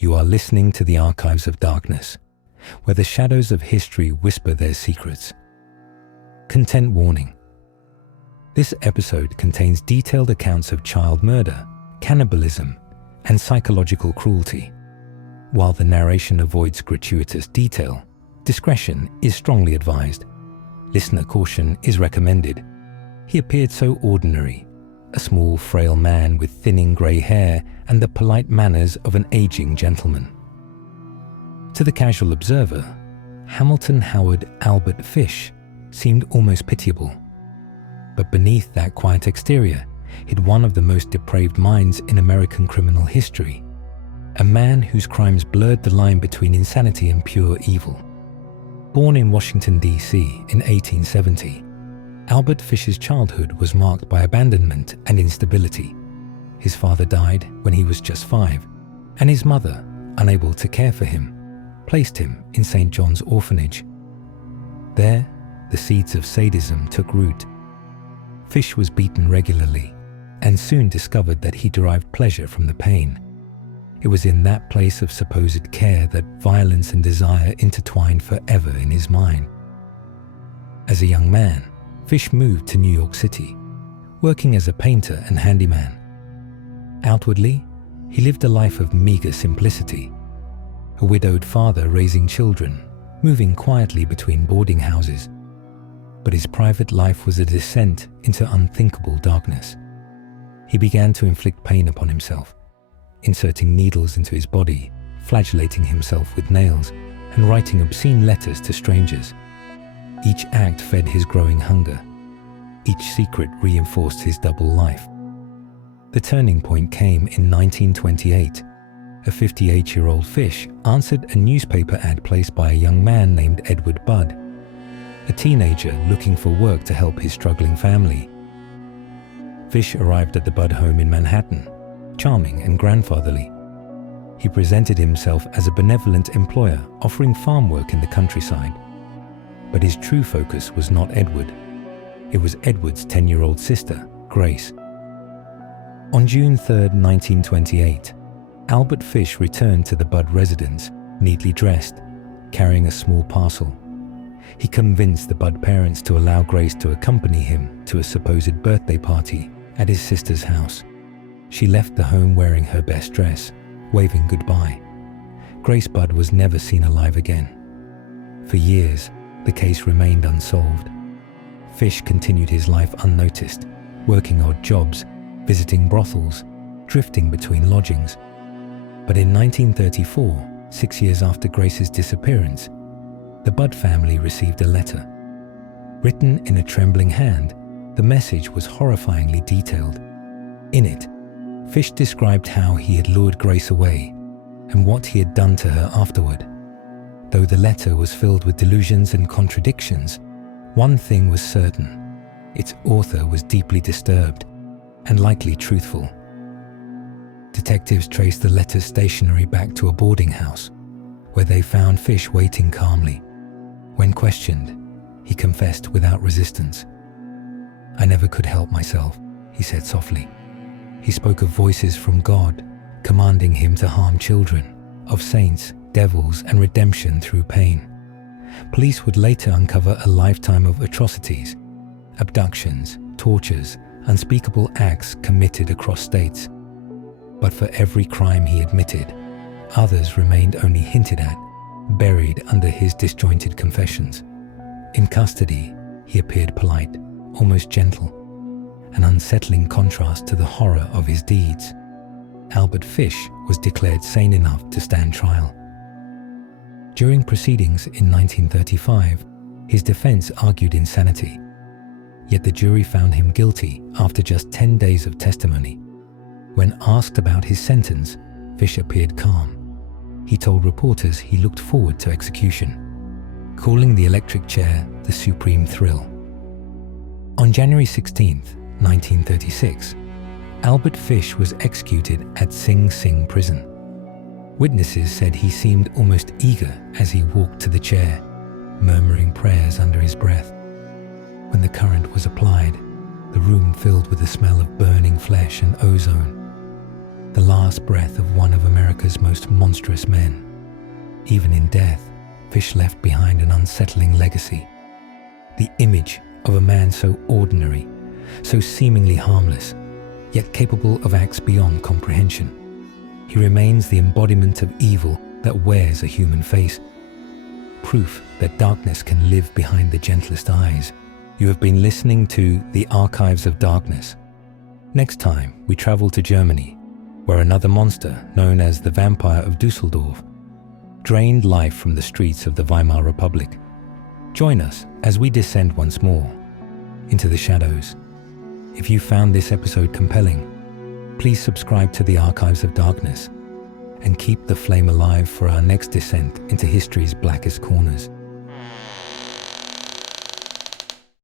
You are listening to the archives of darkness, where the shadows of history whisper their secrets. Content warning. This episode contains detailed accounts of child murder, cannibalism, and psychological cruelty. While the narration avoids gratuitous detail, discretion is strongly advised. Listener caution is recommended. He appeared so ordinary, a small, frail man with thinning grey hair and the polite manners of an aging gentleman. To the casual observer, Hamilton Howard Albert Fish seemed almost pitiable. But beneath that quiet exterior hid one of the most depraved minds in American criminal history, a man whose crimes blurred the line between insanity and pure evil. Born in Washington, D.C. in 1870, Albert Fish's childhood was marked by abandonment and instability. His father died when he was just 5, and his mother, unable to care for him, placed him in St. John's Orphanage. There, the seeds of sadism took root. Fish was beaten regularly, and soon discovered that he derived pleasure from the pain. It was in that place of supposed care that violence and desire intertwined forever in his mind. As a young man, Fish moved to New York City, working as a painter and handyman. Outwardly, he lived a life of meager simplicity. A widowed father raising children, moving quietly between boarding houses. But his private life was a descent into unthinkable darkness. He began to inflict pain upon himself, inserting needles into his body, flagellating himself with nails, and writing obscene letters to strangers. Each act fed his growing hunger. Each secret reinforced his double life. The turning point came in 1928. A 58-year-old Fish answered a newspaper ad placed by a young man named Edward Budd, a teenager looking for work to help his struggling family. Fish arrived at the Budd home in Manhattan, charming and grandfatherly. He presented himself as a benevolent employer offering farm work in the countryside. But his true focus was not Edward. It was Edward's 10-year-old sister, Grace. On June 3, 1928, Albert Fish returned to the Budd residence, neatly dressed, carrying a small parcel. He convinced the Budd parents to allow Grace to accompany him to a supposed birthday party at his sister's house. She left the home wearing her best dress, waving goodbye. Grace Budd was never seen alive again. For years, the case remained unsolved. Fish continued his life unnoticed, working odd jobs, visiting brothels, drifting between lodgings. But in 1934, 6 years after Grace's disappearance, the Budd family received a letter. Written in a trembling hand, the message was horrifyingly detailed. In it, Fish described how he had lured Grace away and what he had done to her afterward. Though the letter was filled with delusions and contradictions, one thing was certain: its author was deeply disturbed and likely truthful. Detectives traced the letter's stationery back to a boarding house, where they found Fish waiting calmly. When questioned, he confessed without resistance. "I never could help myself," he said softly. He spoke of voices from God, commanding him to harm children, of saints, devils, and redemption through pain. Police would later uncover a lifetime of atrocities, abductions, tortures, unspeakable acts committed across states. But for every crime he admitted, others remained only hinted at, buried under his disjointed confessions. In custody, he appeared polite, almost gentle, an unsettling contrast to the horror of his deeds. Albert Fish was declared sane enough to stand trial. During proceedings in 1935, his defense argued insanity. Yet the jury found him guilty after just 10 days of testimony. When asked about his sentence, Fish appeared calm. He told reporters he looked forward to execution, calling the electric chair the supreme thrill. On January 16, 1936, Albert Fish was executed at Sing Sing prison. Witnesses said he seemed almost eager as he walked to the chair, murmuring prayers under his breath. When the current was applied, the room filled with the smell of burning flesh and ozone. the last breath of one of America's most monstrous men. Even in death, Fish left behind an unsettling legacy. The image of a man so ordinary, so seemingly harmless, yet capable of acts beyond comprehension. He remains the embodiment of evil that wears a human face. Proof that darkness can live behind the gentlest eyes. You have been listening to The Archives of Darkness. Next time, we travel to Germany, where another monster, known as the Vampire of Düsseldorf, drained life from the streets of the Weimar Republic. Join us as we descend once more into the shadows. If you found this episode compelling, please subscribe to The Archives of Darkness and keep the flame alive for our next descent into history's blackest corners.